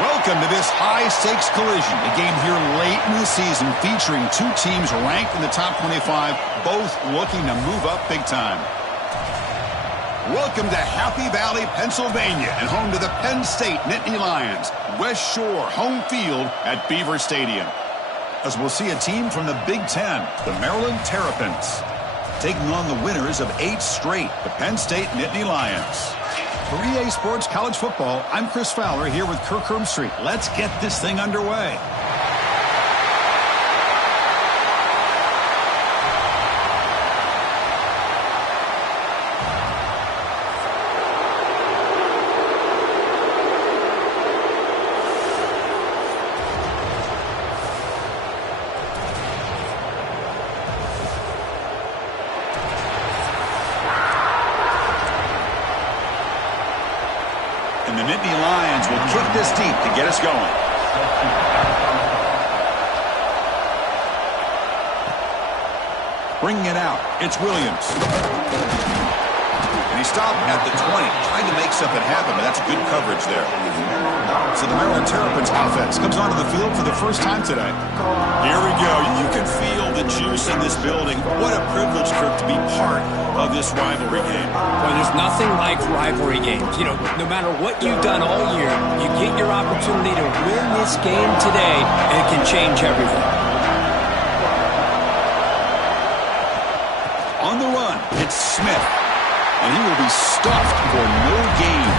Welcome to this high-stakes collision. A game here late in the season featuring two teams ranked in the top 25, both looking to move up big time. Welcome to Happy Valley, Pennsylvania, and home to the Penn State Nittany Lions. West Shore home field at Beaver Stadium. As we'll see a team from the Big Ten, the Maryland Terrapins, taking on the winners of 8 straight, the Penn State Nittany Lions. For EA Sports College Football, I'm Chris Fowler here with Kirk Hermstreet. Let's get this thing underway. And the Nittany Lions will kick this deep to get us going. Bringing it out, it's Williams. And he stopped at the 20, trying to make something happen, but that's good coverage there. So the Maryland Terrapins offense comes onto the field for the first time today. Here we go. You can feel the juice in this building. What a privilege, Kirk, to be part of this rivalry game. Well, there's nothing like rivalry games. You know, no matter what you've done all year, you get your opportunity to win this game today, and it can change everything. On the run, it's Smith. And he will be stuffed for no gain.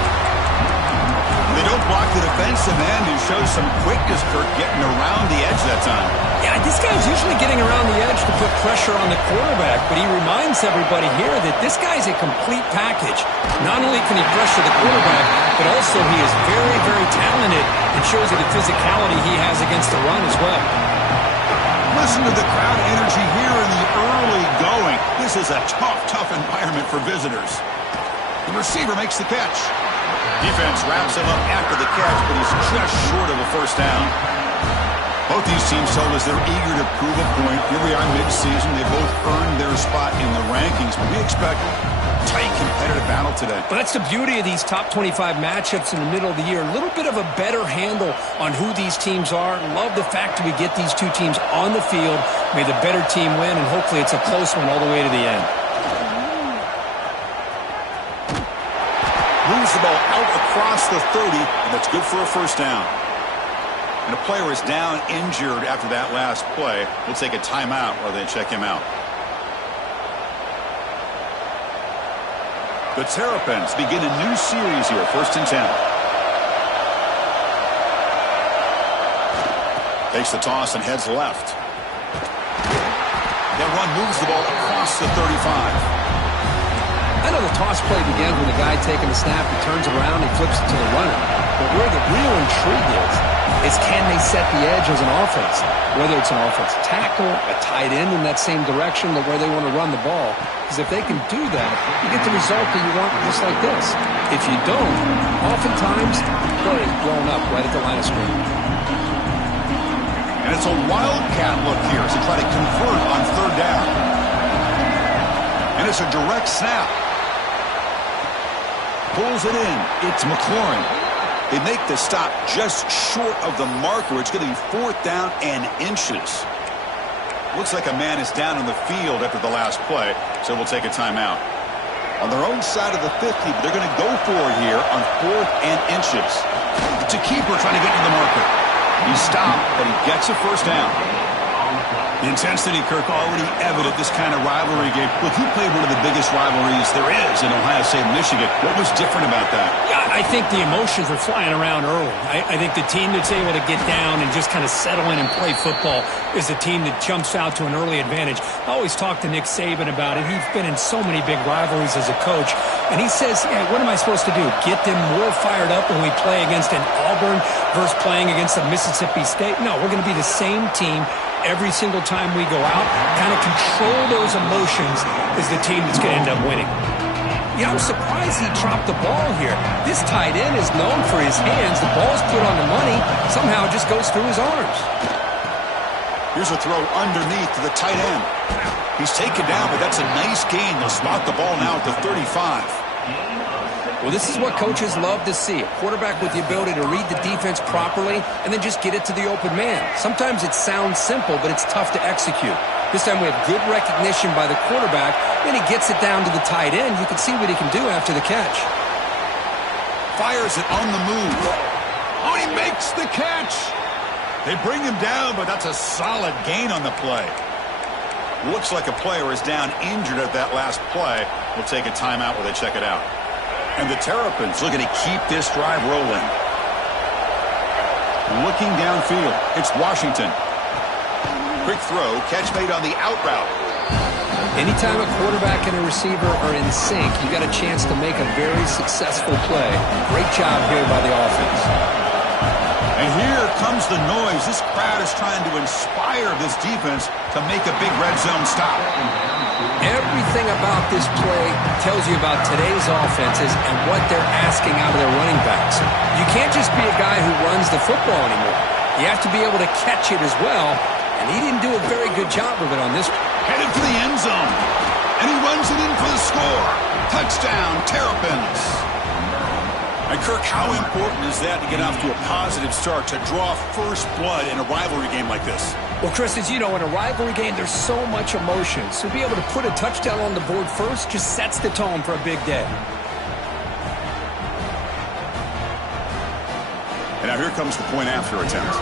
They don't block the defensive end, who shows some quickness, Kirk, getting around the edge that time. Yeah, this guy's usually getting around the edge to put pressure on the quarterback, but he reminds everybody here that this guy's a complete package. Not only can he pressure the quarterback, but also he is very, very talented and shows you the physicality he has against the run as well. Listen to the crowd energy here in the early going. This is a tough environment for visitors. The receiver makes the catch. Defense wraps him up after the catch, but he's just short of a first down. Both these teams told us they're eager to prove a point. Here we are mid-season. They both earned their spot in the rankings, but we expect tight competitive battle today. But that's the beauty of these top 25 matchups in the middle of the year. A little bit of a better handle on who these teams are. Love the fact that we get these two teams on the field. May the better team win, and hopefully it's a close one all the way to the end. Moves the ball out across the 30, and that's good for a first down. And a player is down injured after that last play. We'll take a timeout while they check him out. The Terrapins begin a new series here, 1st and 10. Takes the toss and heads left. That run moves the ball across the 35. I know the toss play begins with the guy taking the snap. He turns around and flips it to the runner. But where the real intrigue is can they set the edge as an offense? Whether it's an offensive tackle, a tight end in that same direction, where they want to run the ball. Because if they can do that, you get the result that you want just like this. If you don't, oftentimes, play is blown up right at the line of scrimmage. And it's a wildcat look here as they try to convert on 3rd down. And it's a direct snap. Pulls it in. It's McLaurin. They make the stop just short of the marker. It's going to be 4th down and inches. Looks like a man is down on the field after the last play, so we'll take a timeout. On their own side of the 50, but they're going to go for it here on 4th and inches. It's a keeper trying to get to the marker. He stopped, but he gets a first down. The intensity, Kirk, already evident this kind of rivalry game. Look, he played one of the biggest rivalries there is in Ohio State, Michigan. What was different about that? Yeah, I think the emotions were flying around early. I think the team that's able to get down and just kind of settle in and play football is the team that jumps out to an early advantage. I always talk to Nick Saban about it. He's been in so many big rivalries as a coach, and he says, yeah, what am I supposed to do? Get them more fired up when we play against an Auburn versus playing against a Mississippi State? No, we're going to be the same team every single time we go out. Kind of control those emotions is the team that's going to end up winning. Yeah, I'm surprised he dropped the ball here. This tight end is known for his hands. The ball's put on the money. Somehow it just goes through his arms. Here's a throw underneath to the tight end. He's taken down, but that's a nice gain. They'll spot the ball now at the 35. Well, this is what coaches love to see. A quarterback with the ability to read the defense properly and then just get it to the open man. Sometimes it sounds simple, but it's tough to execute. This time we have good recognition by the quarterback. Then he gets it down to the tight end. You can see what he can do after the catch. Fires it on the move. Oh, he makes the catch. They bring him down, but that's a solid gain on the play. Looks like a player is down injured at that last play. We'll take a timeout while they check it out. And the Terrapins looking to keep this drive rolling. Looking downfield, it's Washington. Quick throw, catch made on the out route. Anytime a quarterback and a receiver are in sync, you got a chance to make a very successful play. Great job here by the offense. And here comes the noise. This crowd is trying to inspire this defense to make a big red zone stop. Everything about this play tells you about today's offenses and what they're asking out of their running backs. You can't just be a guy who runs the football anymore. You have to be able to catch it as well, and he didn't do a very good job of it on this one. Headed for the end zone, and he runs it in for the score. Touchdown, Terrapins. And Kirk, how important is that to get off to a positive start, to draw first blood in a rivalry game like this? Well, Chris, as you know, in a rivalry game, there's so much emotion. So to be able to put a touchdown on the board first just sets the tone for a big day. And now here comes the point after attempt.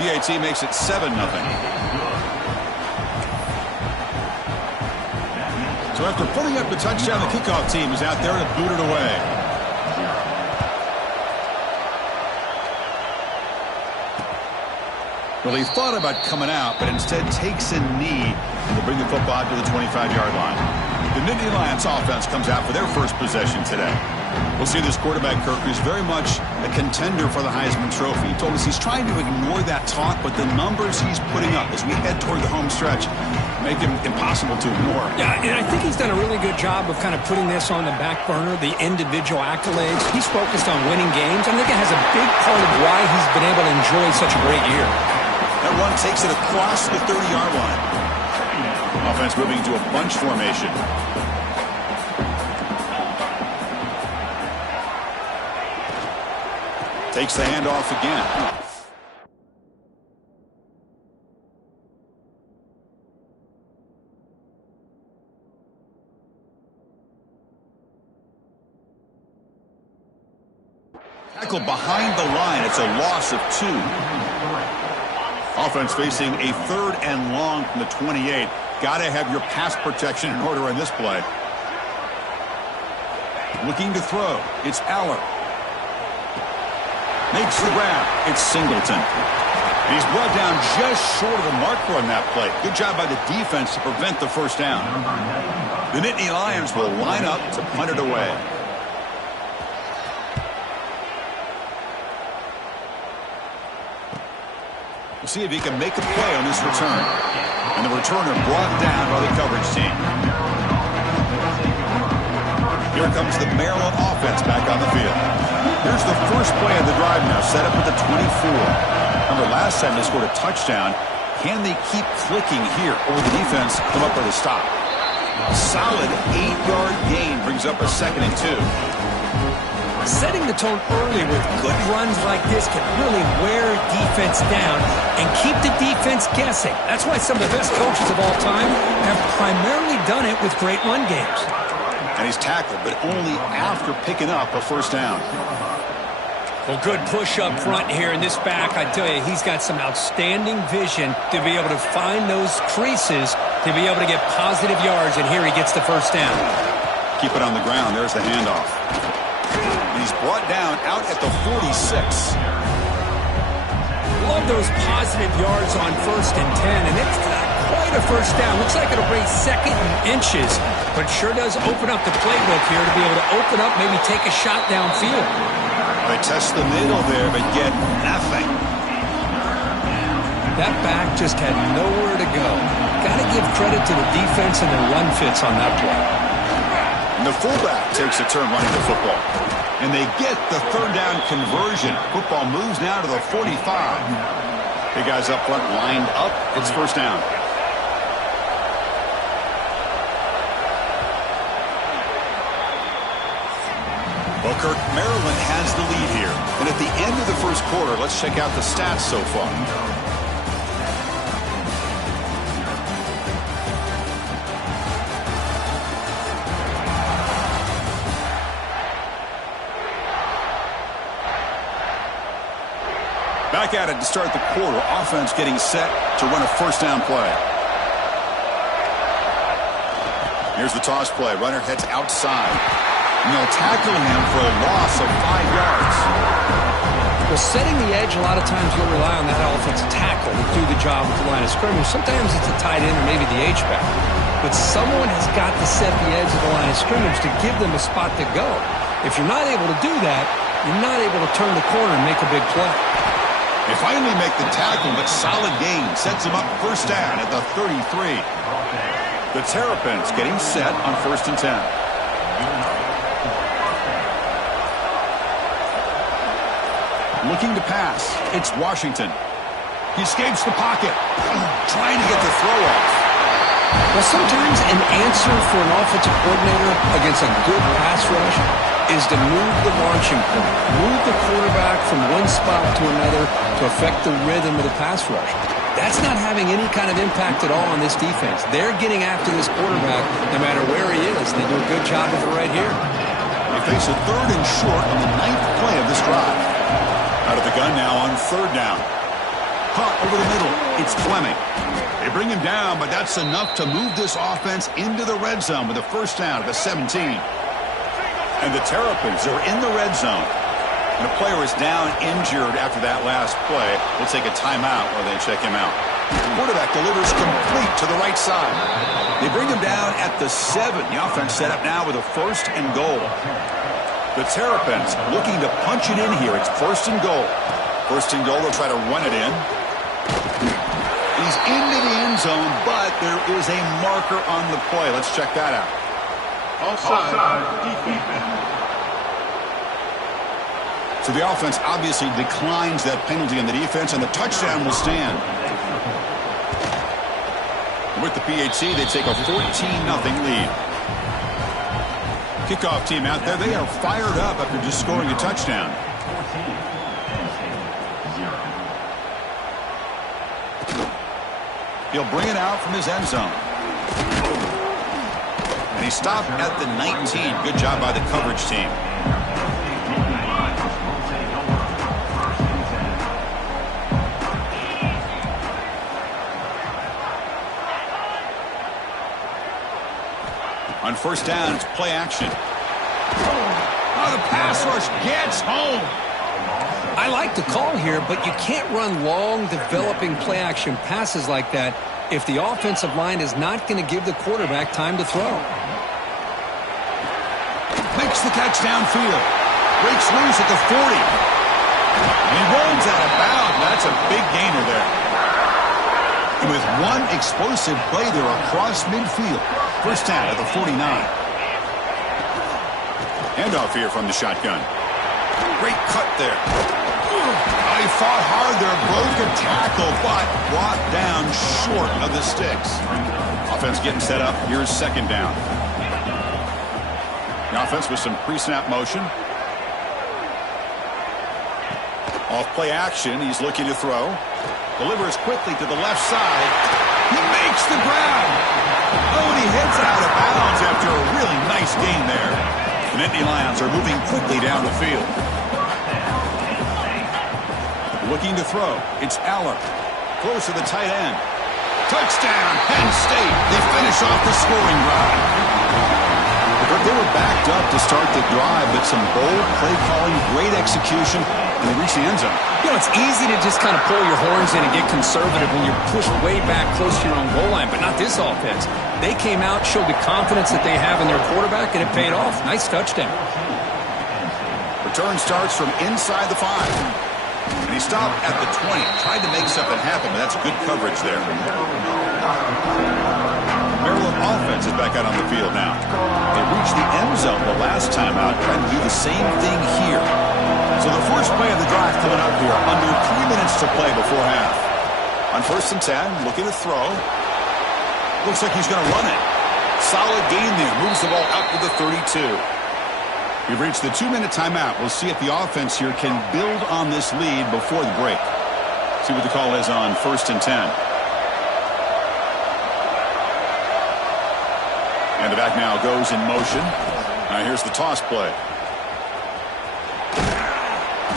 PAT makes it 7-0. So after putting up the touchdown, the kickoff team is out there to boot it away. Well, he thought about coming out, but instead takes a knee and will bring the football to the 25-yard line. The Nittany Lions offense comes out for their first possession today. We'll see this quarterback, Kirk, who's very much a contender for the Heisman Trophy. He told us he's trying to ignore that talk, but the numbers he's putting up as we head toward the home stretch make him impossible to ignore. Yeah, and I think he's done a really good job of kind of putting this on the back burner, the individual accolades. He's focused on winning games. I think it has a big part of why he's been able to enjoy such a great year. That run takes it across the 30-yard line. Offense moving to a bunch formation. Takes the handoff again. Tackle behind the line. It's a loss of 2. Offense facing a 3rd and long from the 28. Got to have your pass protection in order on this play. Looking to throw. It's Aller. Makes the grab. It's Singleton. And he's brought down just short of the marker on that play. Good job by the defense to prevent the first down. The Nittany Lions will line up to punt it away. We'll see if he can make a play on this return. And the returner brought down by the coverage team. Here comes the Maryland offense back on the field. Here's the first play of the drive now, set up at the 24. Remember, last time they scored a touchdown. Can they keep clicking here, or will the defense come up with a stop? A solid 8-yard gain brings up a 2nd and 2. Setting the tone early with good runs like this can really wear defense down and keep the defense guessing. That's why some of the best coaches of all time have primarily done it with great run games. And he's tackled, but only after picking up a first down. Well, good push up front here in this back. I tell you, he's got some outstanding vision to be able to find those creases, to be able to get positive yards, and here he gets the first down. Keep it on the ground. There's the handoff. And he's brought down out at the 46. Love those positive yards on 1st and 10, and it's not quite a first down. Looks like it'll bring 2nd and inches, but sure does open up the playbook here to be able to open up, maybe take a shot downfield. They test the middle there, but get nothing. That back just had nowhere to go. Got to give credit to the defense and their run fits on that play. And the fullback takes a turn running the football. And they get the 3rd down conversion. Football moves now to the 45. Big guys up front lined up. It's first down. Well, Kirk, Maryland has the lead here. And at the end of the first quarter, let's check out the stats so far. Back at it to start the quarter. Offense getting set to run a first down play. Here's the toss play. Runner heads outside. And they'll tackle him for a loss of 5 yards. Well, setting the edge, a lot of times you'll rely on that offensive tackle to do the job at the line of scrimmage. Sometimes it's a tight end or maybe the H-back. But someone has got to set the edge of the line of scrimmage to give them a spot to go. If you're not able to do that, you're not able to turn the corner and make a big play. They finally make the tackle, but solid gain. Sets them up first down at the 33. The Terrapins getting set on 1st and 10. Looking to pass. It's Washington. He escapes the pocket. Trying to get the throw off. Well, sometimes an answer for an offensive coordinator against a good pass rush is to move the launching point, move the quarterback from one spot to another to affect the rhythm of the pass rush. That's not having any kind of impact at all on this defense. They're getting after this quarterback no matter where he is. They do a good job of it right here. They face a 3rd and short on the 9th play of this drive. Out of the gun now on 3rd down. Caught over the middle. It's Fleming. They bring him down, but that's enough to move this offense into the red zone with a first down at the 17. And the Terrapins are in the red zone. And the player is down injured after that last play. We'll take a timeout while they check him out. Quarterback delivers complete to the right side. They bring him down at the 7. The offense set up now with a 1st and goal. The Terrapins looking to punch it in here. It's 1st and goal. 1st and goal, they'll try to run it in. He's into the end zone, but there is a marker on the play. Let's check that out. Offside. So the offense obviously declines that penalty on the defense, and the touchdown will stand. With the PHC, they take a 14-0 lead. Kickoff team out there, they are fired up after just scoring a touchdown. He'll bring it out from his end zone. And he stopped at the 19. Good job by the coverage team. On 1st down, it's play action. Oh, the pass rush gets home. I like the call here, but you can't run long, developing play-action passes like that if the offensive line is not going to give the quarterback time to throw. Makes the catch downfield. Breaks loose at the 40. And he runs out of bounds. That's a big gainer there. And with one explosive play there across midfield. First down at the 49. Handoff here from the shotgun. Great cut there. He fought hard there, broke a tackle, but brought down short of the sticks. Offense getting set up. Here's 2nd down. The offense with some pre-snap motion. Off play action. He's looking to throw. Delivers quickly to the left side. He makes the grab. Oh, and he heads out of bounds after a really nice gain there. The Nittany Lions are moving quickly down the field. Looking to throw. It's Aller. Close to the tight end. Touchdown, Penn State. They finish off the scoring drive. They were backed up to start the drive, but some bold play calling, great execution, and they reach the end zone. You know, it's easy to just kind of pull your horns in and get conservative when you're pushed way back close to your own goal line, but not this offense. They came out, showed the confidence that they have in their quarterback, and it paid off. Nice touchdown. Return starts from inside the 5. And he stopped at the 20. Tried to make something happen, but that's good coverage there. Maryland offense is back out on the field now. They reached the end zone the last time out, trying to do the same thing here. So the first play of the drive coming up here, under 3 minutes to play before half. On 1st and 10, looking to throw. Looks like he's going to run it. Solid gain there. Moves the ball up to the 32. We've reached the 2-minute timeout. We'll see if the offense here can build on this lead before the break. See what the call is on 1st and 10. And the back now goes in motion. Here's the toss play.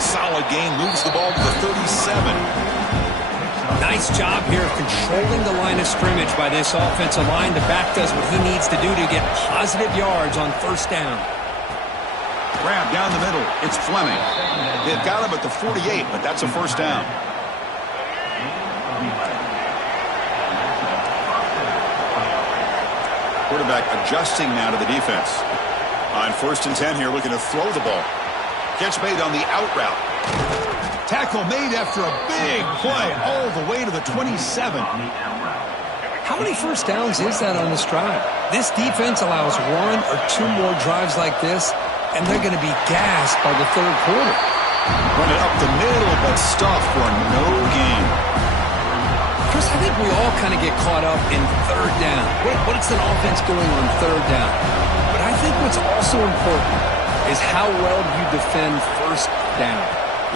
Solid gain, moves the ball to the 37. Nice job here of controlling the line of scrimmage by this offensive line. The back does what he needs to do to get positive yards on 1st down. Grab down the middle. It's Fleming. They've got him at the 48, but that's a 1st down. Quarterback adjusting now to the defense. On 1st and 10 here, looking to throw the ball. Catch made on the out route. Tackle made after a big play all the way to the 27. How many 1st downs is that on this drive? This defense allows 1 or 2 more drives like this, and they're going to be gassed by the 3rd quarter. Run it up the middle, but stuffed for no gain. Chris, I think we all kind of get caught up in 3rd down. What's an offense doing on 3rd down? But I think what's also important is how well you defend 1st down.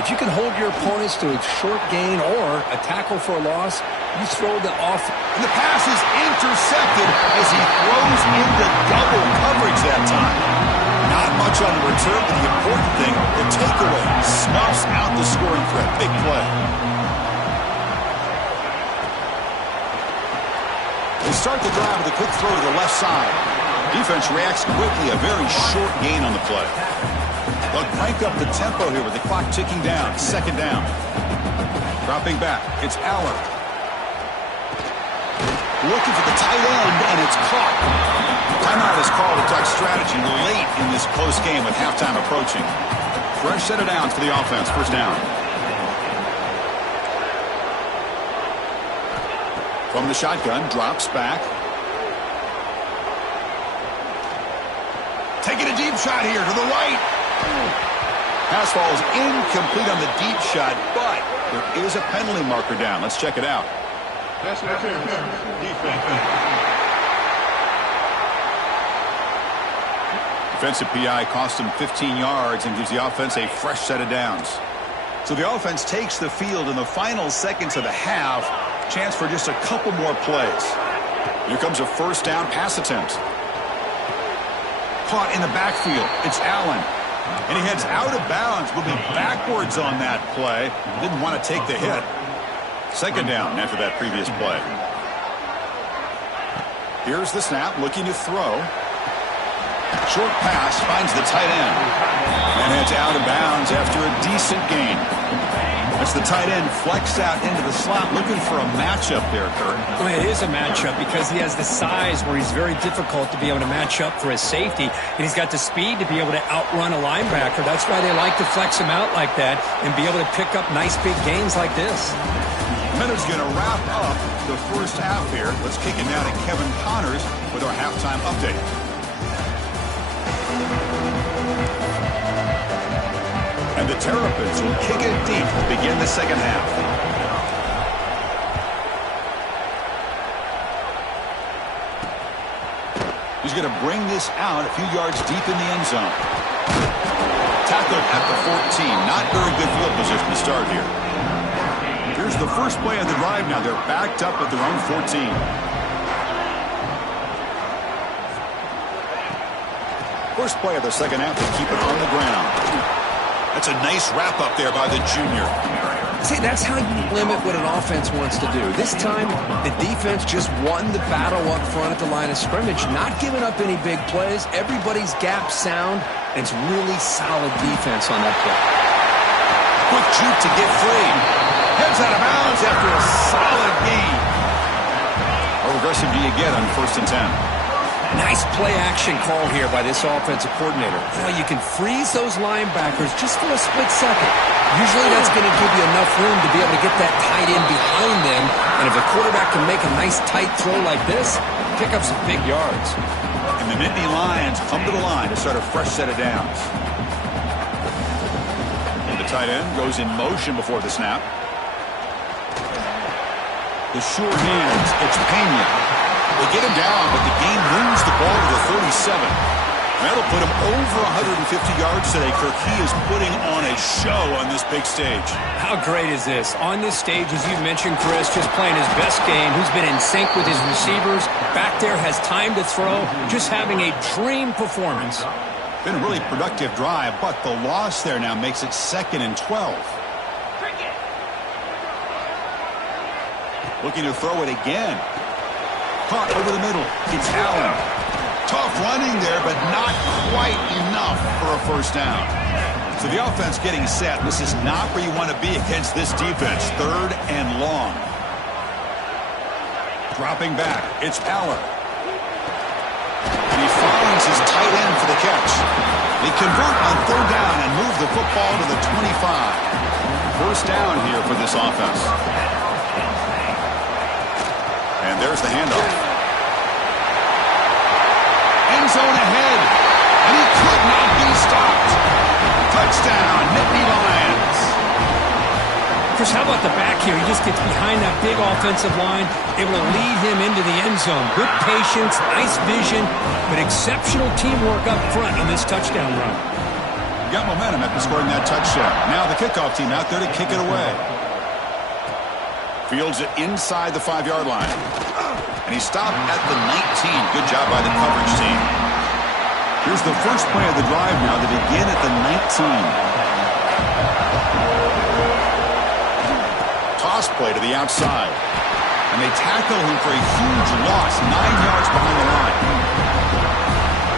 If you can hold your opponents to a short gain or a tackle for a loss, you throw the off. And the pass is intercepted as he throws into double coverage that time. Not much on the return, but the important thing, the takeaway, snuffs out the scoring threat. Big play. They start the drive with a quick throw to the left side. Defense reacts quickly, a very short gain on the play. They'll crank up the tempo here with the clock ticking down. 2nd down. Dropping back. It's Aller. Looking for the tight end, and it's caught. Timeout is called to talk strategy late in this close game with halftime approaching. Fresh set of downs for the offense. 1st down. From the shotgun, drops back. Taking a deep shot here to the right. Pass ball is incomplete on the deep shot, but there is a penalty marker down. Let's check it out. Defensive PI cost him 15 yards and gives the offense a fresh set of downs. So the offense takes the field in the final seconds of the half. Chance for just a couple more plays. Here comes a 1st down pass attempt. Caught in the backfield. It's Allen. And he heads out of bounds, moving backwards on that play. Didn't want to take the hit. 2nd down after that previous play. Here's the snap, looking to throw. Short pass, finds the tight end. And heads out of bounds after a decent gain. That's the tight end flexed out into the slot, looking for a matchup there, Kurt. Well, it is a matchup because he has the size where he's very difficult to be able to match up for his safety, and he's got the speed to be able to outrun a linebacker. That's why they like to flex him out like that and be able to pick up nice big gains like this. Minut's going to wrap up the 1st half here. Let's kick it now to Kevin Connors with our halftime update. And the Terrapins will kick it deep to begin the 2nd half. He's going to bring this out a few yards deep in the end zone. Tackled at the 14. Not very good field position to start here. Here's the first play of the drive now. They're backed up at their own 14. First play of the 2nd half to keep it on the ground. That's a nice wrap-up there by the junior. See, that's how you limit what an offense wants to do. This time, the defense just won the battle up front at the line of scrimmage, not giving up any big plays. Everybody's gap sound, and it's really solid defense on that play. Quick juke to get free. Heads out of bounds after a solid gain. How aggressive do you get on 1st and 10? Nice play-action call here by this offensive coordinator. Well, you can freeze those linebackers just for a split second. Usually that's going to give you enough room to be able to get that tight end behind them. And if a quarterback can make a nice tight throw like this, pick up some big yards. And the Nittany Lions come to the line to start a fresh set of downs. And the tight end goes in motion before the snap. The sure hands, it's Pena. They get him down, but the game moves the ball to the 37. That'll put him over 150 yards today, Kirk. He is putting on a show on this big stage. How great is this? On this stage, as you mentioned, Chris, just playing his best game. He's been in sync with his receivers. Back there, has time to throw. Just having a dream performance. Been a really productive drive, but the loss there now makes it 2nd and 12. Looking to throw it again. Caught over the middle. It's Allen. Tough running there, but not quite enough for a first down. So the offense getting set. This is not where you want to be against this defense. 3rd and long. Dropping back. It's Power. And he finds his tight end for the catch. They convert on 3rd down and move the football to the 25. First down here for this offense. And there's the handoff. End zone ahead, and he could not be stopped. Touchdown, Nittany Lions. Chris, how about the back here? He just gets behind that big offensive line, able to lead him into the end zone. Good patience, nice vision, but exceptional teamwork up front on this touchdown run. Got momentum after scoring that touchdown. Now the kickoff team out there to kick it away. Fields it inside the 5-yard line. And he stopped at the 19. Good job by the coverage team. Here's the first play of the drive now. They begin at the 19. Toss play to the outside. And they tackle him for a huge loss. 9 yards behind the line.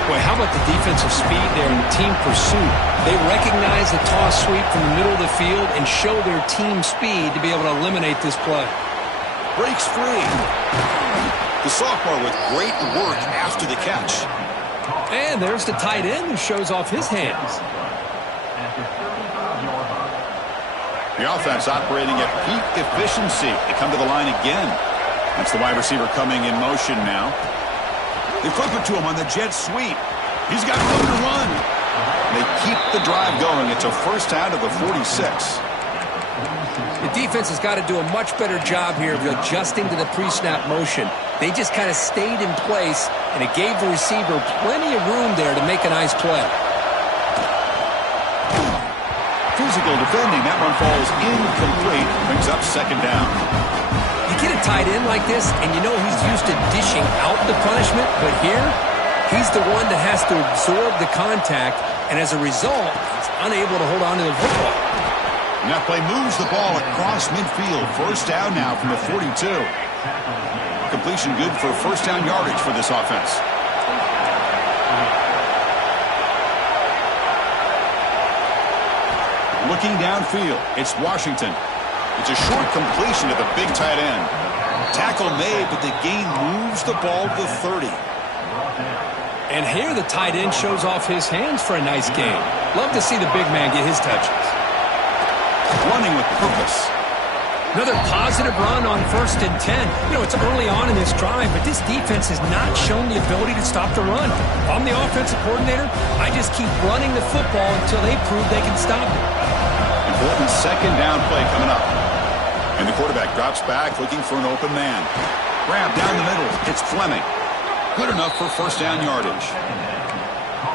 Boy, how about the defensive speed there and the team pursuit? They recognize the toss sweep from the middle of the field and show their team speed to be able to eliminate this play. Breaks free. The sophomore with great work after the catch. And there's the tight end who shows off his hands. The offense operating at peak efficiency. They come to the line again. That's the wide receiver coming in motion now. They flip it to him on the jet sweep. He's got room to run. They keep the drive going. It's a first down to the 46. The defense has got to do a much better job here of adjusting to the pre-snap motion. They just kind of stayed in place, and it gave the receiver plenty of room there to make a nice play. Physical defending. That one falls incomplete. Brings up 2nd down. You get a tight end like this, and you know he's used to dishing out the punishment, but here, he's the one that has to absorb the contact, and as a result, he's unable to hold on to the football. And that play moves the ball across midfield. First down now from the 42. Completion good for first down yardage for this offense. Looking downfield, it's Washington. It's a short completion to the big tight end. Tackle made, but the gain moves the ball to the 30. And here the tight end shows off his hands for a nice gain. Love to see the big man get his touches. Running with purpose. Another positive run on 1st and 10. You know, it's early on in this drive, but this defense has not shown the ability to stop the run. If I'm the offensive coordinator, I just keep running the football until they prove they can stop it. Important 2nd down play coming up. And the quarterback drops back looking for an open man. Grab down the middle. It's Fleming. Good enough for first down yardage.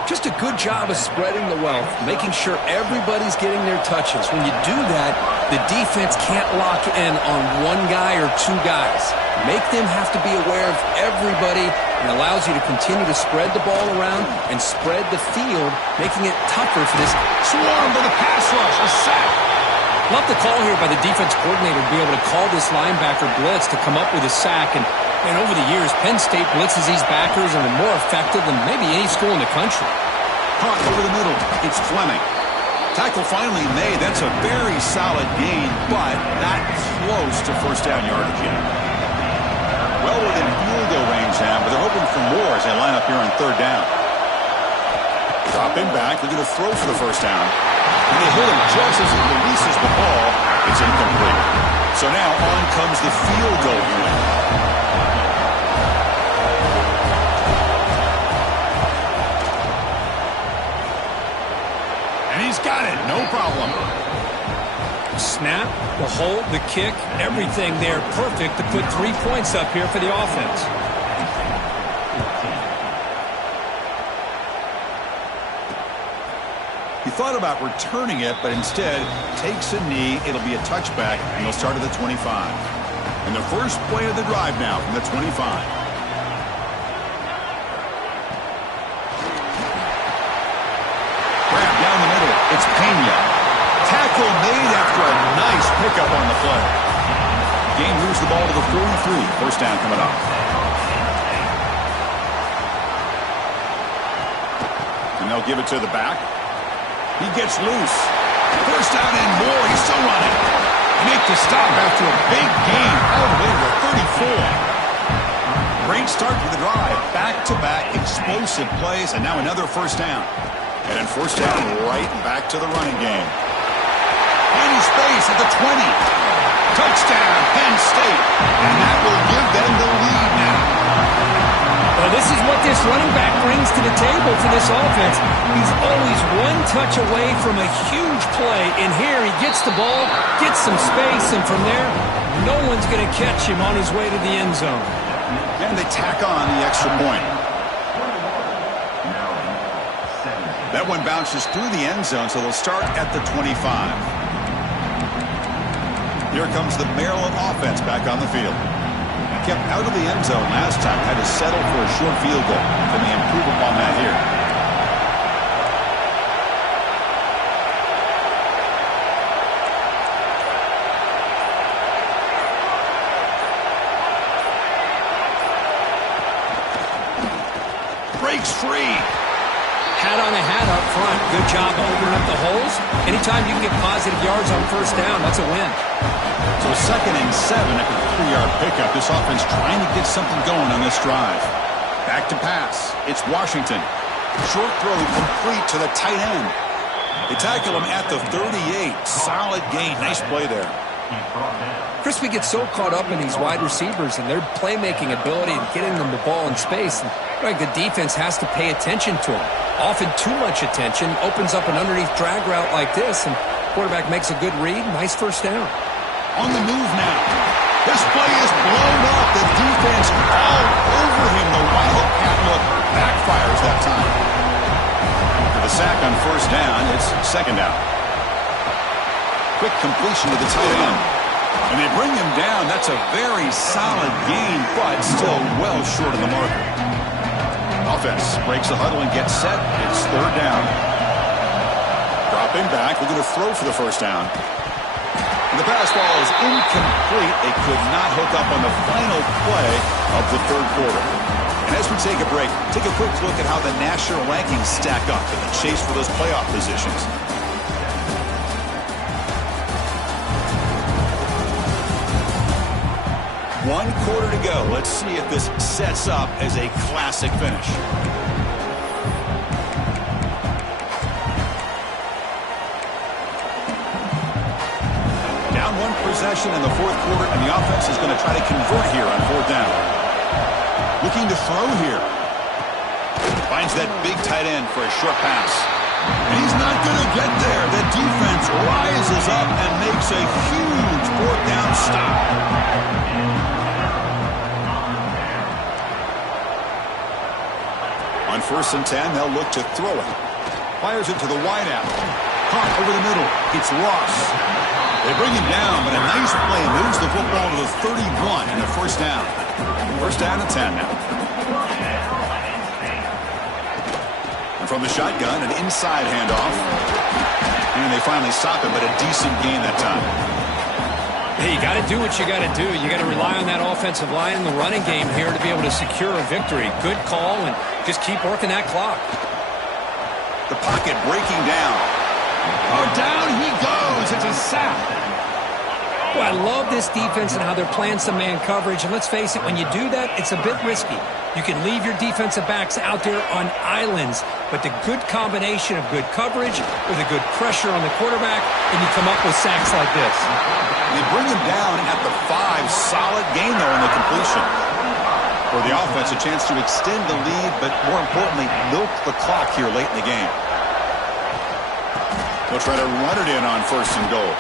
Just a good job of spreading the wealth, making sure everybody's getting their touches. When you do that, the defense can't lock in on one guy or two guys. Make them have to be aware of everybody, and allows you to continue to spread the ball around and spread the field, making it tougher for this swarm to the pass rush. A sack. Love the call here by the defense coordinator to be able to call this linebacker blitz to come up with a sack. And over the years, Penn State blitzes these backers and are more effective than maybe any school in the country. Caught over the middle. It's Fleming. Tackle finally made. That's a very solid gain, but not close to first down yardage yet. Well within field goal range now, but they're hoping for more as they line up here on 3rd down. Dropping back, looking to throw for the first down. And they hit him just as he releases the ball. It's incomplete. So now on comes the field goal unit. And he's got it, no problem. Snap, the hold, the kick, everything there perfect to put 3 points up here for the offense. thought about returning it, but instead takes a knee. It'll be a touchback, and they'll start at the 25. And the first play of the drive now from the 25. It's Pena. Tackle made after a nice pickup on the play. Game moves the ball to the 43. First down coming up. And they'll give it to the back. He gets loose. First down and more. He's still running. Make the stop after a big gain all the way to the 34. Great start to the drive. Back-to-back explosive plays, and now another first down. And then first down right back to the running game. Finding space at the 20. Touchdown, Penn State. And that will give them the lead now. Well, this is what this running back brings to the table for this offense. He's always one touch away from a huge play. And here he gets the ball, gets some space, and from there, no one's going to catch him on his way to the end zone. And they tack on the extra point. That one bounces through the end zone, so they'll start at the 25. Here comes the Maryland offense back on the field. Kept out of the end zone last time, had to settle for a short field goal. Can they improve upon that here? Breaks free. Hat on a hat up front. Good job opening up the holes. Anytime you can get positive yards on first down, that's a win. So 2nd and 7 after the 3-yard pickup. This offense trying to get something going on this drive. Back to pass. It's Washington. Short throw complete to the tight end. They tackle him at the 38. Solid gain. Nice play there. Crispy gets so caught up in these wide receivers and their playmaking ability and getting them the ball in space. And like the defense has to pay attention to him. Often too much attention, opens up an underneath drag route like this, and quarterback makes a good read. Nice first down. On the move now. This play is blown up. The defense all over him. The right hook pat look backfires that time. For the sack on first down, it's 2nd down. Quick completion to the tight end. And they bring him down. That's a very solid gain, but still well short of the marker. Offense breaks the huddle and gets set. It's 3rd down. Dropping back. We're going to throw for the first down. And the pass ball is incomplete. They could not hook up on the final play of the 3rd quarter. And as we take a break, take a quick look at how the national rankings stack up in the chase for those playoff positions. One quarter to go. Let's see if this sets up as a classic finish. Down 1 possession in the 4th quarter, and the offense is going to try to convert here on 4th down. Looking to throw here. Finds that big tight end for a short pass. And he's not going to get there. The defense rises up and makes a huge 4th down stop. On 1st and 10, they'll look to throw it. Fires it to the wideout. Caught over the middle. It's Ross. They bring him down, but a nice play moves the football to the 31 and the first down. First down and 10 now. And from the shotgun, an inside handoff. And they finally stop it, but a decent gain that time. Hey, you got to do what you got to do. You got to rely on that offensive line in the running game here to be able to secure a victory. Good call, and just keep working that clock. The pocket breaking down. Oh, down he goes. It's a sack. Well, I love this defense and how they're playing some man coverage. And let's face it, when you do that, it's a bit risky. You can leave your defensive backs out there on islands, but the good combination of good coverage with a good pressure on the quarterback, and you come up with sacks like this. They bring him down at the 5. Solid gain, though, in the completion. For the offense, a chance to extend the lead, but more importantly, milk the clock here late in the game. They'll try to run it in on 1st and goal.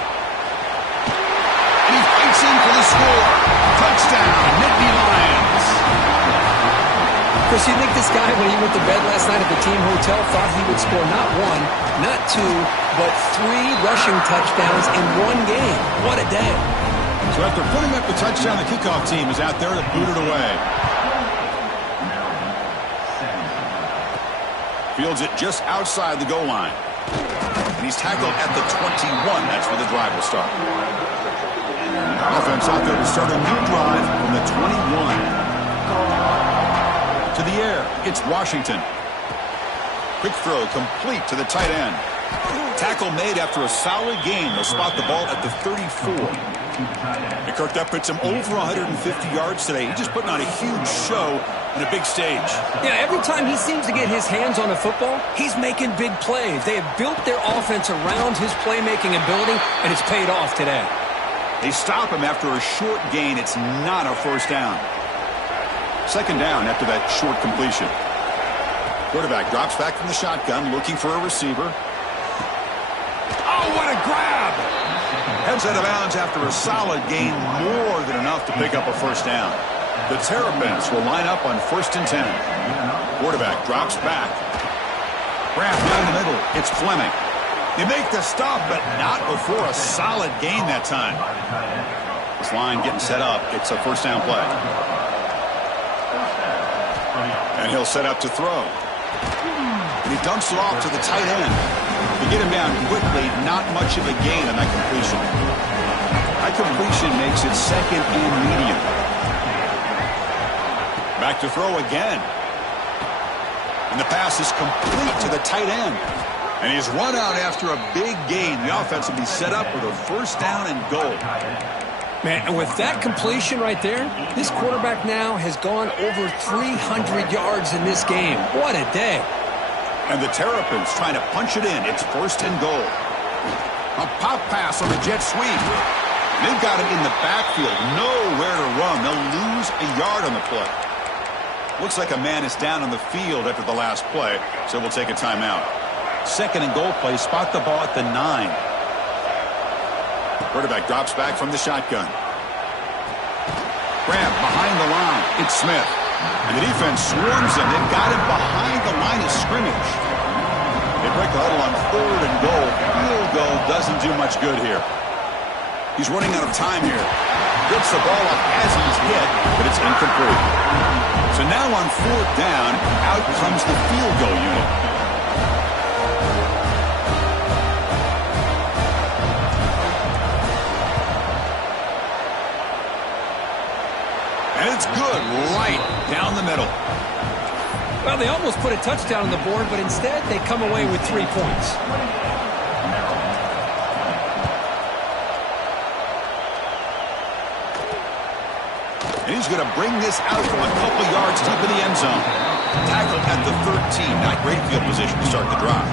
And he fights in for the score. Touchdown, Nittany Lions. Chris, you think this guy, when he went to bed last night at the team hotel, thought he would score not one, not two, but 3 rushing touchdowns in one game? What a day. So after putting up the touchdown, the kickoff team is out there to boot it away. Fields it just outside the goal line. And he's tackled at the 21. That's where the drive will start. Offense out there to start a new drive from the 21. To the air, it's Washington. Quick throw complete to the tight end. Tackle made after a solid game. They'll spot the ball at the 34. And Kirk, that puts him over 150 yards today. He's just putting on a huge show on a big stage. Yeah, every time he seems to get his hands on the football, he's making big plays. They have built their offense around his playmaking ability, and it's paid off today. They stop him after a short gain. It's not a first down. Second down after that short completion. Quarterback drops back from the shotgun, looking for a receiver. Oh, what a grab! Heads out of bounds after a solid gain, more than enough to pick up a first down. The Terrapins will line up on 1st and 10. Quarterback drops back. Grab down the middle. It's Fleming. They make the stop, but not before a solid gain that time. This line getting set up. It's a first down play. And he'll set up to throw. And he dumps it off to the tight end. To get him down quickly, not much of a gain on that completion. That completion makes it 2nd and medium. Back to throw again. And the pass is complete to the tight end. And he's run out after a big gain. The offense will be set up with a first down and goal. Man, and with that completion right there, this quarterback now has gone over 300 yards in this game. What a day. And the Terrapins trying to punch it in. It's 1st and goal. A pop pass on the jet sweep. They've got him in the backfield. Nowhere to run. They'll lose a yard on the play. Looks like a man is down on the field after the last play, so we'll take a timeout. 2nd and goal play. Spot the ball at the 9. Quarterback drops back from the shotgun. Grab behind the line. It's Smith. And the defense swarms him. They've got him behind the line of scrimmage. They break the huddle on 3rd and goal. Field goal doesn't do much good here. He's running out of time here. Gets the ball up as he's hit, but it's incomplete. So now on 4th down, out comes the field goal unit. And it's good right down the middle. Well, they almost put a touchdown on the board, but instead they come away with 3 points. And he's going to bring this out from a couple yards deep in the end zone. Tackle at the 13. Not great field position to start the drive.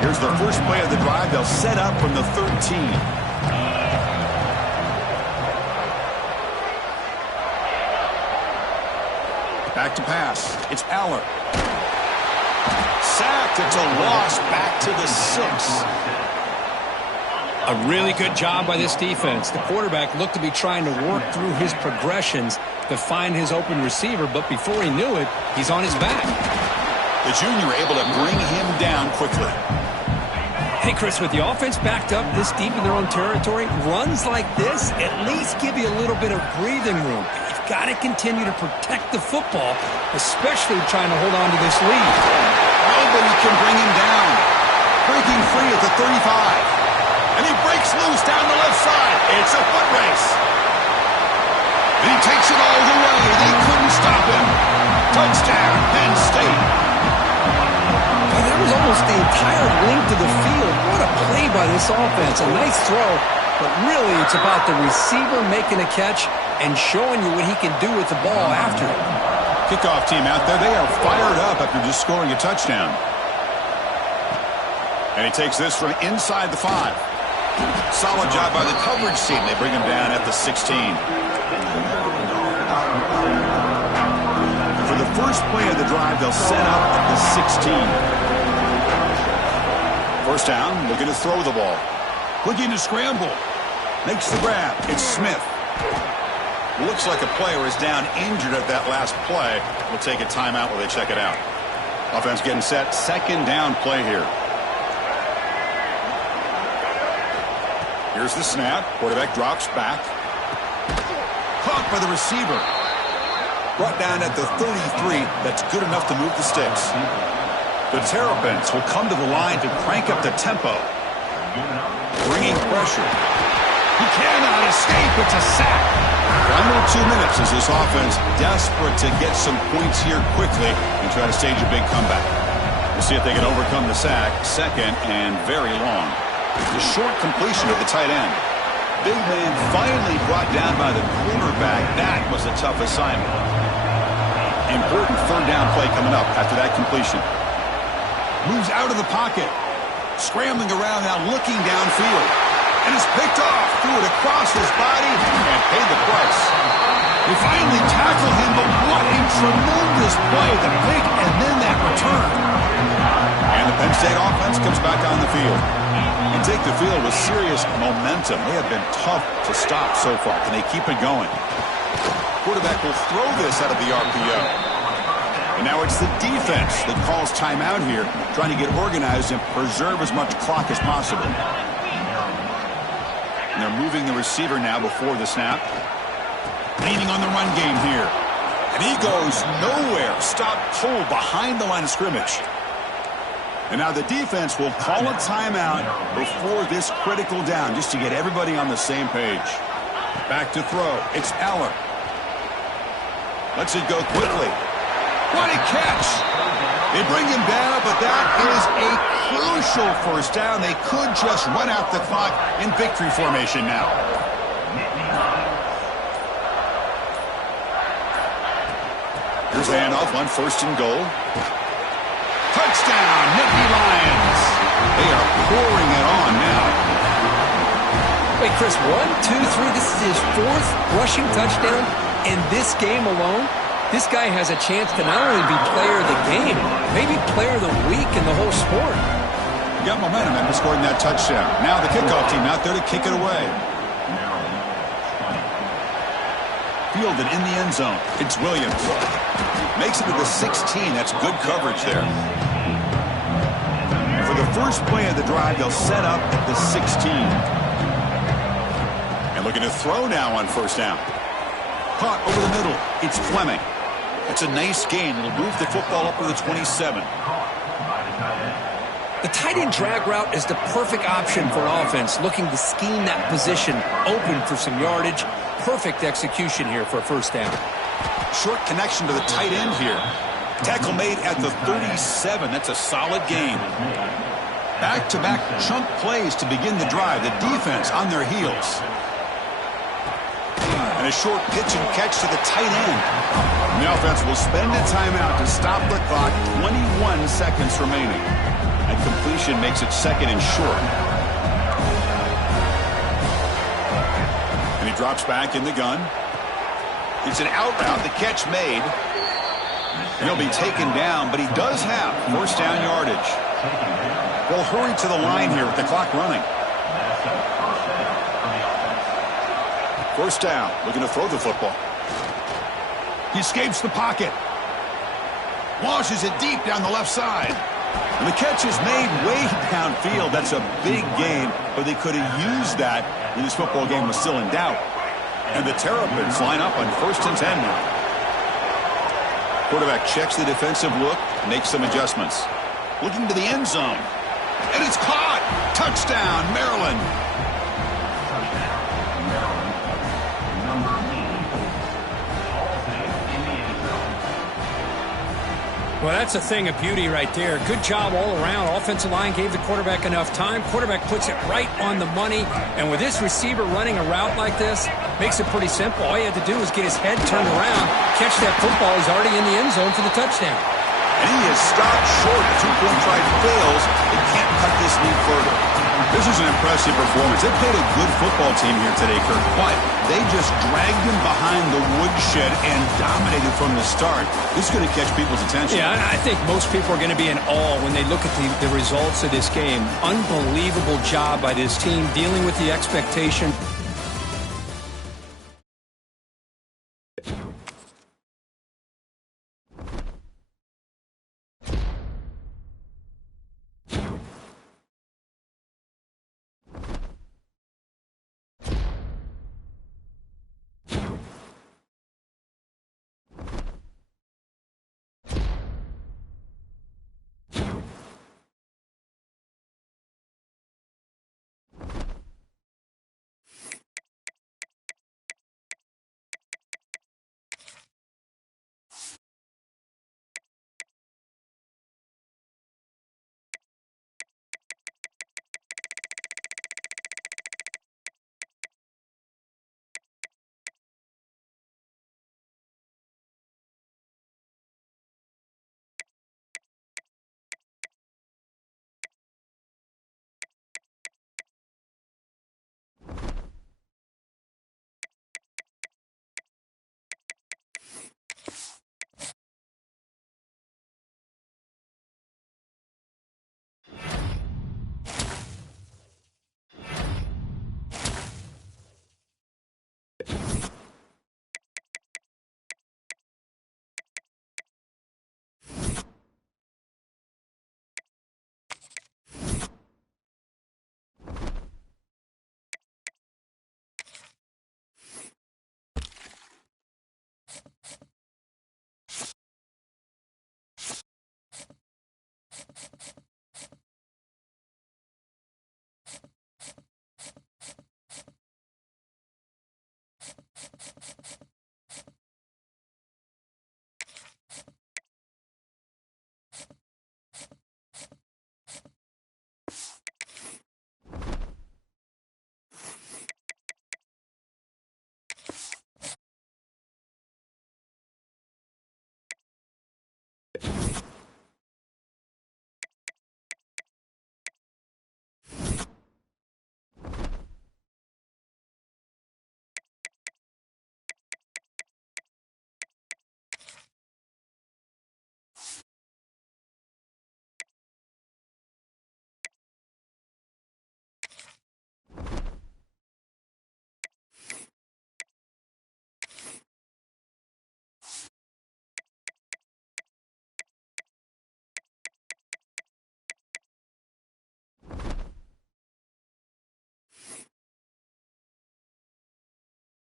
Here's the first play of the drive. They'll set up from the 13. Back to pass. It's Aller. Sacked. It's a loss back to the 6. A really good job by this defense. The quarterback looked to be trying to work through his progressions to find his open receiver, but before he knew it, he's on his back. The junior able to bring him down quickly. Hey, Chris, with the offense backed up this deep in their own territory, runs like this at least give you a little bit of breathing room. You've got to continue to protect the football, especially trying to hold on to this lead. Nobody can bring him down. Breaking free at the 35. And he breaks loose down the left side. It's a foot race. And he takes it all the way. They couldn't stop him. Touchdown, Penn State. Well, that was almost the entire length of the field. What a play by this offense. A nice throw, but really it's about the receiver making a catch and showing you what he can do with the ball after it. Kickoff team out there. They are fired up after just scoring a touchdown. And he takes this from inside the 5. Solid job by the coverage team. They bring him down at the 16. For the first play of the drive, they'll set up at the 16. First down, looking to throw the ball. Looking to scramble. Makes the grab. It's Smith. Looks like a player is down injured at that last play. We'll take a timeout while they check it out. Offense getting set. Second down play here. Here's the snap. Quarterback drops back. Caught by the receiver. Brought down at the 33. That's good enough to move the sticks. The Terrapins will come to the line to crank up the tempo. Bringing pressure. He cannot escape. It's a sack. Under 2 minutes as this offense desperate to get some points here quickly and try to stage a big comeback. We'll see if they can overcome the sack. Second and very long. The short completion of the tight end. Big man finally brought down by the quarterback. That was a tough assignment. Important third down play coming up after that completion. Moves out of the pocket. Scrambling around now, looking downfield. And is picked off. Threw it across his body and paid the price. They finally tackle him, but what a tremendous play. The pick and then that return. And the Penn State offense comes back on the field. And take the field with serious momentum. They have been tough to stop so far. Can they keep it going? Quarterback will throw this out of the RPO. And now it's the defense that calls timeout here, trying to get organized and preserve as much clock as possible. And they're moving the receiver now before the snap. Leaning on the run game here. And he goes nowhere. Stop cold behind the line of scrimmage. And now the defense will call a timeout before this critical down, just to get everybody on the same page. Back to throw. It's Eller. Lets it go quickly. What a catch! They bring him down, but that is a crucial first down. They could just run out the clock in victory formation now. Here's the handoff on first and goal. Touchdown, Nittany Lions. They are pouring it on now. Wait, Chris, 1, 2, 3. This is his 4th rushing touchdown in this game alone. This guy has a chance to not only be player of the game, maybe player of the week in the whole sport. Got momentum after scoring that touchdown. Now the kickoff team out there to kick it away. Fielded in the end zone. It's Williams. Makes it to the 16. That's good coverage there. And for the first play of the drive, they'll set up at the 16. And looking to throw now on first down. Caught over the middle. It's Fleming. It's a nice gain. It'll move the football up to the 27. The tight end drag route is the perfect option for an offense looking to scheme that position open for some yardage. Perfect execution here for a first down. Short connection to the tight end here. Tackle made at the 37. That's a solid gain. Back-to-back chunk plays to begin the drive. The defense on their heels. And a short pitch and catch to the tight end. And the offense will spend a timeout to stop the clock. 21 seconds remaining. And completion makes it second and short. And he drops back in the gun. It's an out route. The catch made. And he'll be taken down, but he does have first down yardage. They'll hurry to the line here with the clock running. First down, looking to throw the football. He escapes the pocket. Launches it deep down the left side. And the catch is made way downfield. That's a big gain, but they could have used that when this football game was still in doubt. And the Terrapins line up on first and 10 now. Quarterback checks the defensive look, makes some adjustments. Looking to the end zone. And it's caught. Touchdown, Maryland. Well, that's a thing of beauty right there. Good job all around. Offensive line gave the quarterback enough time. Quarterback puts it right on the money. And with this receiver running a route like this, makes it pretty simple. All you had to do was get his head turned around, catch that football. He's already in the end zone for the touchdown. And he is stopped short. The two-point try fails. They can't cut this lead further. This is an impressive performance. They played a good football team here today, Kirk, but they just dragged him behind the woodshed and dominated from the start. This is going to catch people's attention. Yeah, I think most people are going to be in awe when they look at the results of this game. Unbelievable job by this team dealing with the expectation.